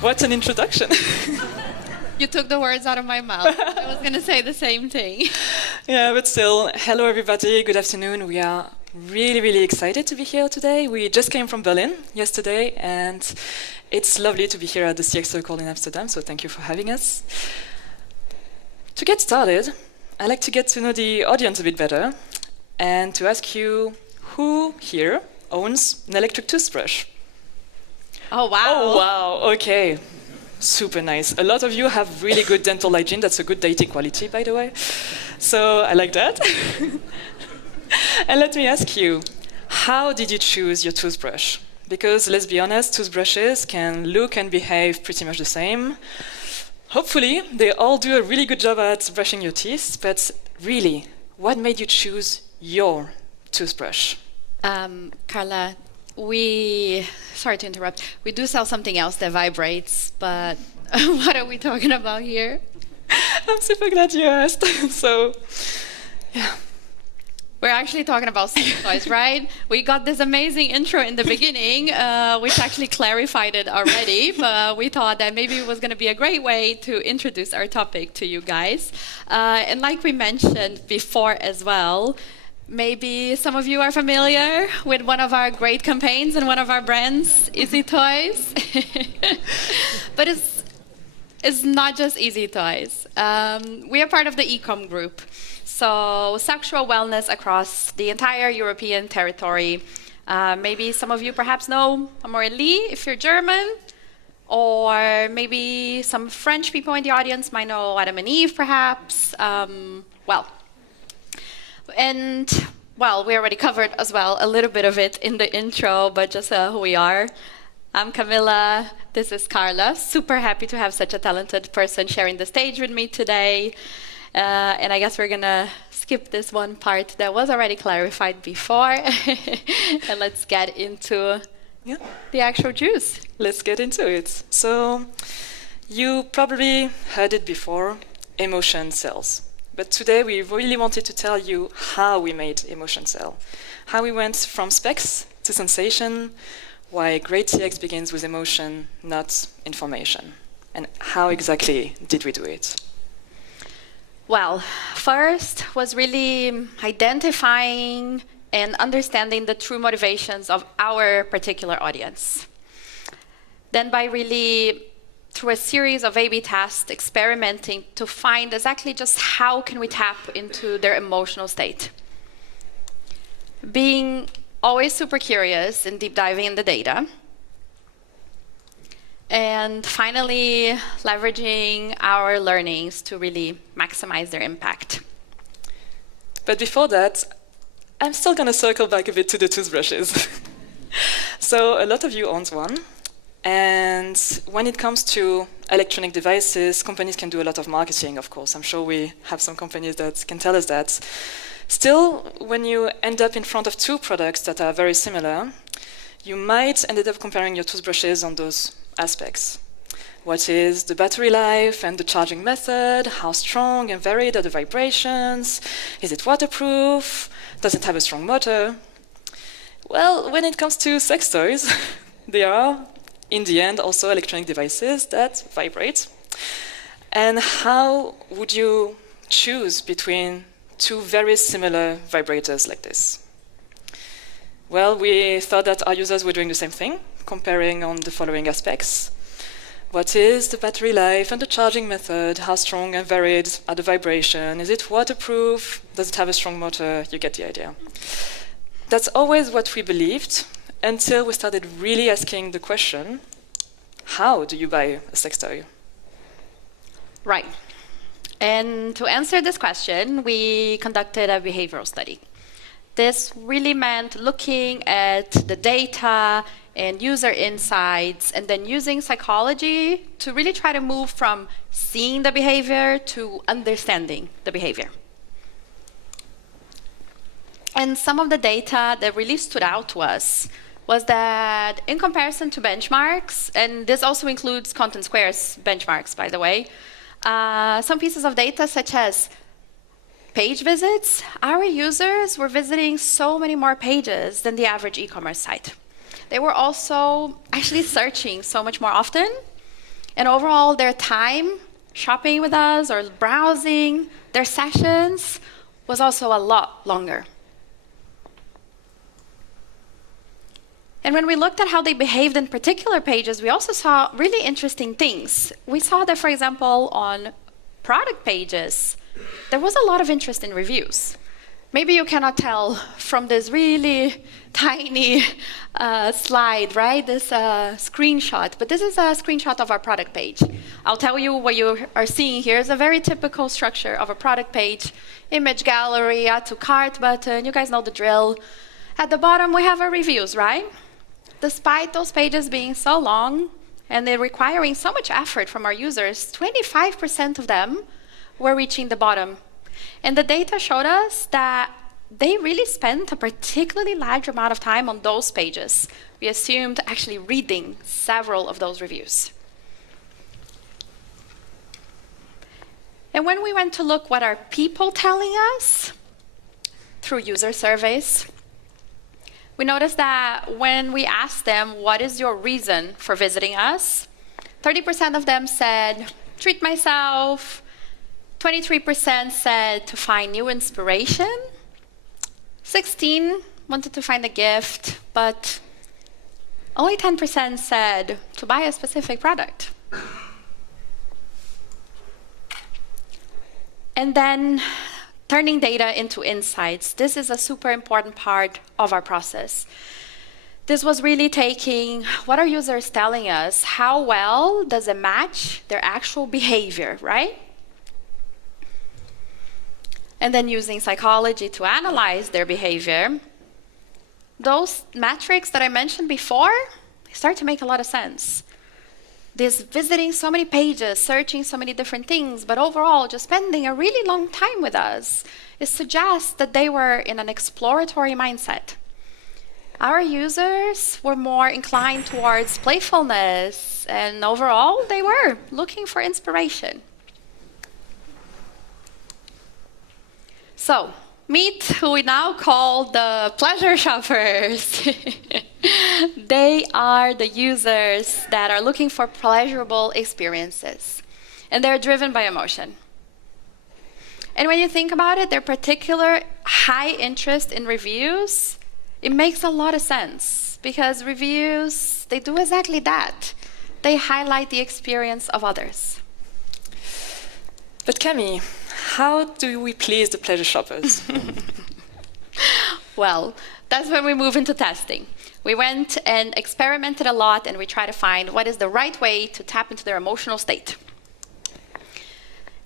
What an introduction. You took the words out of my mouth. I was going to say the same thing. Yeah, but still, hello everybody, good afternoon. We are really, really excited to be here today. We just came from Berlin yesterday, and it's lovely to be here at the CX Circle in Amsterdam, so thank you for having us. To get started, I'd like to get to know the audience a bit better, and to ask you, who here owns an electric toothbrush? Oh, wow. Oh, wow, okay. Super nice. A lot of you have really good dental hygiene. That's a good dating quality, by the way. So I like that. And let me ask you, how did you choose your toothbrush? Because let's be honest, toothbrushes can look and behave pretty much the same. Hopefully, they all do a really good job at brushing your teeth, but really, what made you choose your toothbrush? Carla, sorry to interrupt, we do sell something else that vibrates, but what are we talking about here? I'm super glad you asked. So, yeah. We're actually talking about EasyToys, right? We got this amazing intro in the beginning, which actually clarified it already, but we thought that maybe it was going to be a great way to introduce our topic to you guys. And like we mentioned before as well, maybe some of you are familiar with one of our great campaigns and one of our brands, EasyToys. But it's not just EasyToys. We are part of the Ecom group. So sexual wellness across the entire European territory. Maybe some of you perhaps know AMORELIE if you're German, or maybe some French people in the audience might know Adam and Eve perhaps. We already covered as well a little bit of it in the intro, but just who we are. I'm Camila, this is Carla. Super happy to have such a talented person sharing the stage with me today. And I guess we're gonna skip this one part that was already clarified before. And let's get into the actual juice. Let's get into it. So, you probably heard it before, emotion cells. But today we really wanted to tell you how we made emotion cell. How we went from specs to sensation, why great CX begins with emotion, not information. And how exactly did we do it? Well, first was really identifying and understanding the true motivations of our particular audience. Then by really, through a series of A/B tests, experimenting to find exactly just how can we tap into their emotional state. Being always super curious and deep diving in the data. And finally, leveraging our learnings to really maximize their impact. But before that, I'm still going to circle back a bit to the toothbrushes. So a lot of you owns one. And when it comes to electronic devices, companies can do a lot of marketing, of course. I'm sure we have some companies that can tell us that. Still, when you end up in front of two products that are very similar, you might end up comparing your toothbrushes on those aspects. What is the battery life and the charging method? How strong and varied are the vibrations? Is it waterproof? Does it have a strong motor? Well, when it comes to sex toys, they are, in the end, also electronic devices that vibrate. And how would you choose between two very similar vibrators like this? Well, we thought that our users were doing the same thing, comparing on the following aspects. What is the battery life and the charging method? How strong and varied are the vibration? Is it waterproof? Does it have a strong motor? You get the idea. That's always what we believed until we started really asking the question, how do you buy a sex toy? Right. And to answer this question, we conducted a behavioral study. This really meant looking at the data and user insights, and then using psychology to really try to move from seeing the behavior to understanding the behavior. And some of the data that really stood out to us was that in comparison to benchmarks, and this also includes Content Square's benchmarks, by the way, some pieces of data such as page visits, our users were visiting so many more pages than the average e-commerce site. They were also actually searching so much more often, And overall, their time shopping with us or browsing, their sessions was also a lot longer. And when we looked at how they behaved in particular pages, we also saw really interesting things. We saw that, for example, on product pages, there was a lot of interest in reviews. Maybe you cannot tell from this really tiny slide, right? This screenshot, but this is a screenshot of our product page. I'll tell you what you are seeing here is a very typical structure of a product page. Image gallery, add to cart button, you guys know the drill. At the bottom, we have our reviews, right? Despite those pages being so long and they're requiring so much effort from our users, 25% of them were reaching the bottom. And the data showed us that they really spent a particularly large amount of time on those pages. We assumed actually reading several of those reviews. And when we went to look what are people telling us through user surveys, we noticed that when we asked them, what is your reason for visiting us? 30% of them said, treat myself. 23% said to find new inspiration. 16% wanted to find a gift, but only 10% said to buy a specific product. And then turning data into insights. This is a super important part of our process. This was really taking what are users telling us, how well does it match their actual behavior, right? And then using psychology to analyze their behavior. Those metrics that I mentioned before start to make a lot of sense. This visiting so many pages, searching so many different things, but overall just spending a really long time with us, it suggests that they were in an exploratory mindset. Our users were more inclined towards playfulness, and overall they were looking for inspiration. So, meet who we now call the pleasure shoppers. They are the users that are looking for pleasurable experiences, and they're driven by emotion. And when you think about it, their particular high interest in reviews, it makes a lot of sense, because reviews, they do exactly that. They highlight the experience of others. But Cami, how do we please the pleasure shoppers? Well, that's when we move into testing. We went and experimented a lot, and we tried to find what is the right way to tap into their emotional state.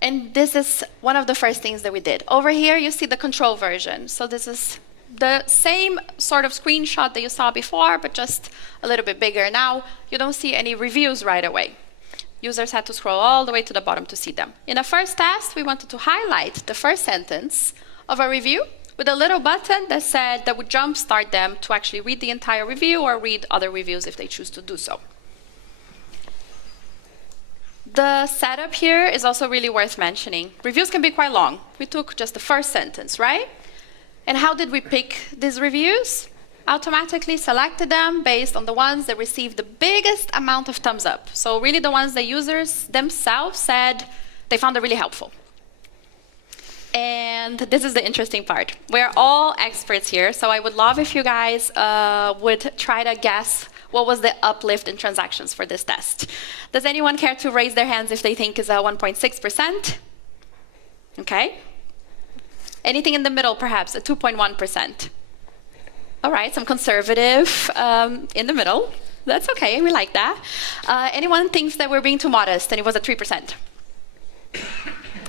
And this is one of the first things that we did. Over here, you see the control version. So this is the same sort of screenshot that you saw before, but just a little bit bigger. Now, you don't see any reviews right away. Users had to scroll all the way to the bottom to see them. In a first test, we wanted to highlight the first sentence of a review with a little button that said that would jumpstart them to actually read the entire review or read other reviews if they choose to do so. The setup here is also really worth mentioning. Reviews can be quite long. We took just the first sentence, right? And how did we pick these reviews? Automatically selected them based on the ones that received the biggest amount of thumbs up. So really the ones that users themselves said they found it really helpful. And this is the interesting part. We're all experts here, so I would love if you guys would try to guess what was the uplift in transactions for this test. Does anyone care to raise their hands if they think is 1.6%? Okay. Anything in the middle, perhaps, 2.1%. All right, some conservative in the middle. That's okay, we like that. Anyone thinks that we're being too modest and it was at 3%?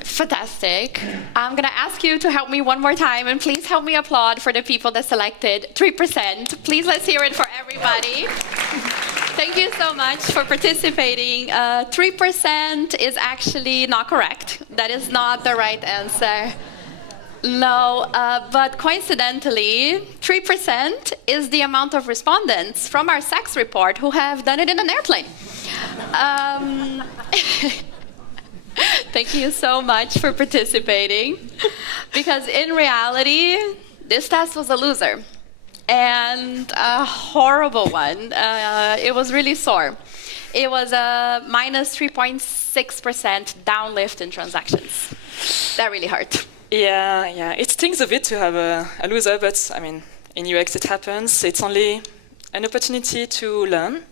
Fantastic. I'm going to ask you to help me one more time, and please help me applaud for the people that selected 3%. Please, let's hear it for everybody. Thank you so much for participating. 3% is actually not correct. That is not the right answer. No, but coincidentally, 3% is the amount of respondents from our sex report who have done it in an airplane. Thank you so much for participating, because in reality, this test was a loser, and a horrible one. It was really sore. It was a minus 3.6% downlift in transactions. That really hurt. Yeah. It stings a bit to have a loser, but I mean, in UX it happens. It's only an opportunity to learn,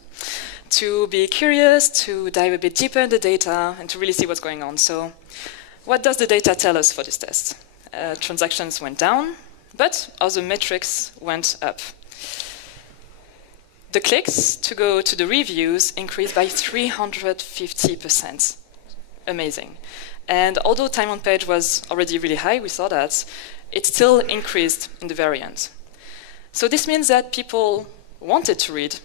to be curious, to dive a bit deeper in the data, and to really see what's going on. So what does the data tell us for this test? Transactions went down, but other metrics went up. The clicks to go to the reviews increased by 350%. Amazing. And although time on page was already really high, we saw that, it still increased in the variant. So this means that people wanted to read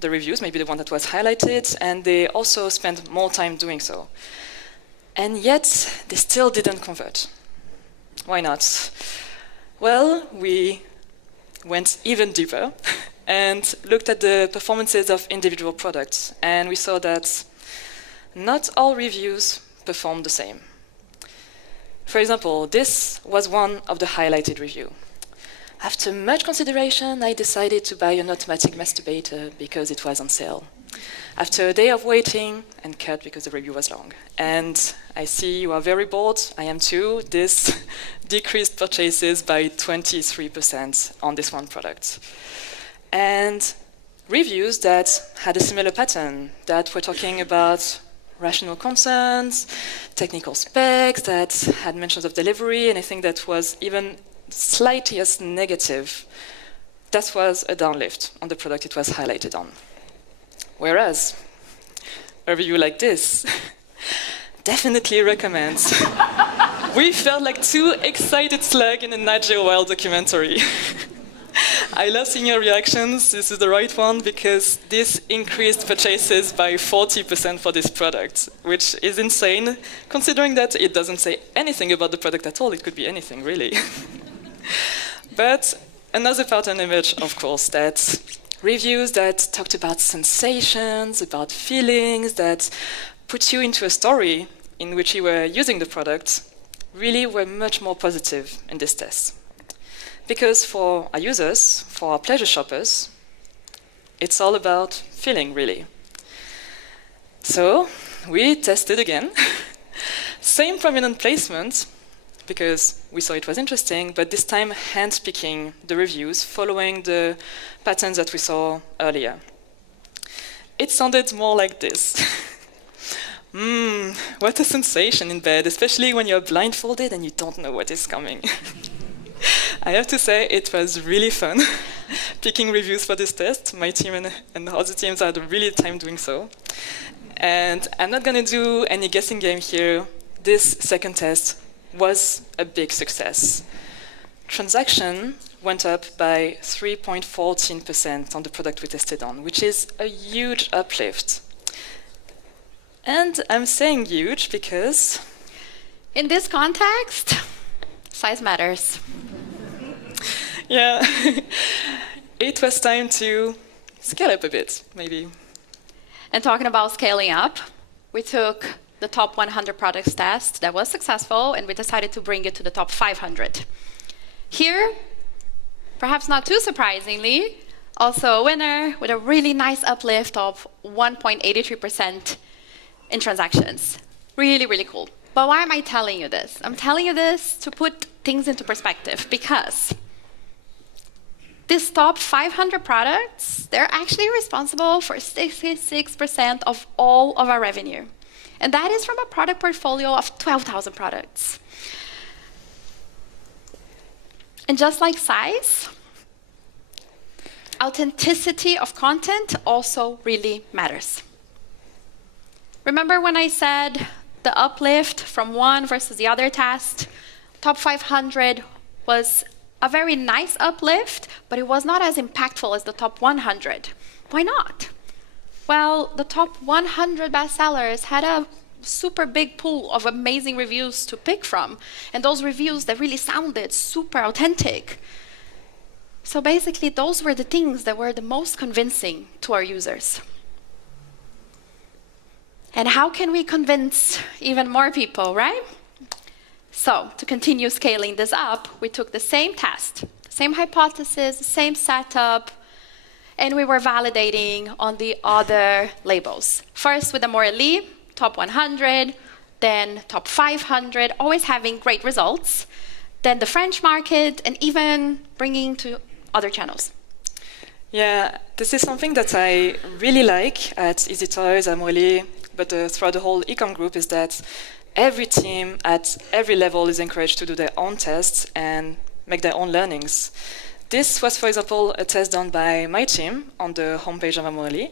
the reviews, maybe the one that was highlighted, and they also spent more time doing so. And yet, they still didn't convert. Why not? Well, we went even deeper and looked at the performances of individual products, and we saw that not all reviews performed the same. For example, this was one of the highlighted reviews. After much consideration, I decided to buy an automatic masturbator because it was on sale. After a day of waiting, and cut because the review was long. And I see you are very bored, I am too. This decreased purchases by 23% on this one product. And reviews that had a similar pattern, that were talking about rational concerns, technical specs, that had mentions of delivery, anything that was even slightly as negative, that was a downlift on the product it was highlighted on. Whereas a review like this definitely recommends. We felt like two excited slugs in a Nat Geo Wild documentary. I love seeing your reactions. This is the right one because this increased purchases by 40% for this product, which is insane, considering that it doesn't say anything about the product at all. It could be anything, really. But another pattern emerged, of course, that reviews that talked about sensations, about feelings, that put you into a story in which you were using the product, really were much more positive in this test. Because for our users, for our pleasure shoppers, it's all about feeling, really. So we tested again. Same prominent placement, because we saw it was interesting, but this time hand-picking the reviews following the patterns that we saw earlier. It sounded more like this. What a sensation in bed, especially when you're blindfolded and you don't know what is coming. I have to say, it was really fun picking reviews for this test. My team and other teams had a really time doing so. And I'm not going to do any guessing game here. This second test was a big success. Transaction went up by 3.14% on the product we tested on, which is a huge uplift. And I'm saying huge because in this context, size matters. Yeah, it was time to scale up a bit, maybe. And talking about scaling up, we took the top 100 products test that was successful, and we decided to bring it to the top 500. Here, perhaps not too surprisingly, also a winner with a really nice uplift of 1.83% in transactions. Really, really cool. But why am I telling you this? I'm telling you this to put things into perspective, because these top 500 products, they're actually responsible for 66% of all of our revenue. And that is from a product portfolio of 12,000 products. And just like size, authenticity of content also really matters. Remember when I said the uplift from one versus the other test? Top 500 was a very nice uplift, but it was not as impactful as the top 100. Why not? Well, the top 100 bestsellers had a super big pool of amazing reviews to pick from, and those reviews that really sounded super authentic. So basically, those were the things that were the most convincing to our users. And how can we convince even more people, right? So to continue scaling this up, we took the same test, same hypothesis, same setup, And we were validating on the other labels. First with AMORELIE, top 100, then top 500, always having great results. Then the French market, and even bringing to other channels. Yeah, this is something that I really like at EasyToys, AMORELIE, but throughout the whole Ecom group, is that every team at every level is encouraged to do their own tests and make their own learnings. This was, for example, a test done by my team on the homepage of AMORELIE.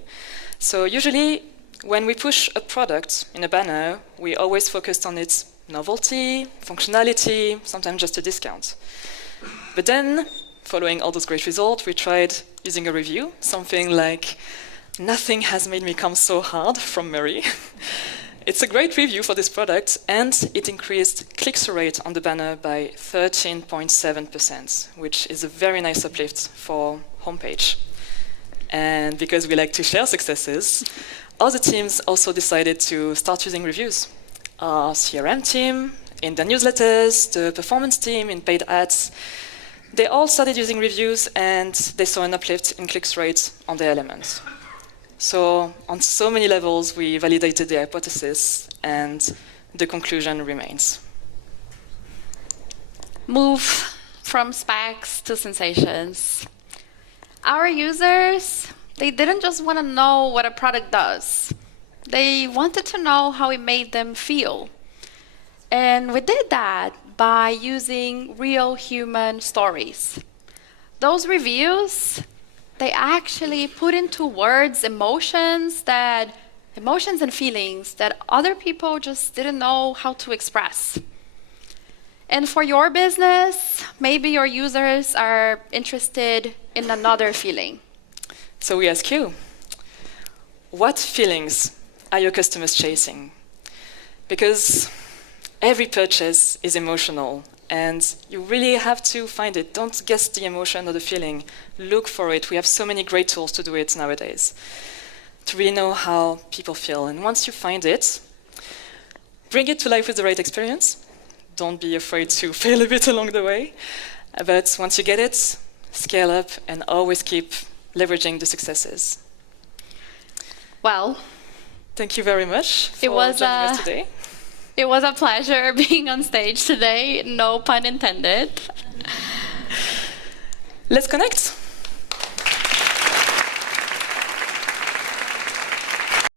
So usually, when we push a product in a banner, we always focused on its novelty, functionality, sometimes just a discount. But then, following all those great results, we tried using a review, something like, "Nothing has made me come so hard," from Mary. It's a great review for this product, and it increased click-through rate on the banner by 13.7%, which is a very nice uplift for homepage. And because we like to share successes, other teams also decided to start using reviews. Our CRM team, in their newsletters, the performance team in paid ads, they all started using reviews, and they saw an uplift in click-through rate on their elements. So on so many levels, we validated the hypothesis, and the conclusion remains. Move from specs to sensations. Our users, they didn't just want to know what a product does. They wanted to know how it made them feel. And we did that by using real human stories. Those reviews, they actually put into words emotions and feelings that other people just didn't know how to express. And for your business, maybe your users are interested in another feeling. So we ask you, what feelings are your customers chasing? Because every purchase is emotional, and you really have to find it. Don't guess the emotion or the feeling. Look for it. We have so many great tools to do it nowadays, to really know how people feel. And once you find it, bring it to life with the right experience. Don't be afraid to fail a bit along the way. But once you get it, scale up and always keep leveraging the successes. Well, thank you very much for joining us today. It was a pleasure being on stage today, no pun intended. Let's connect.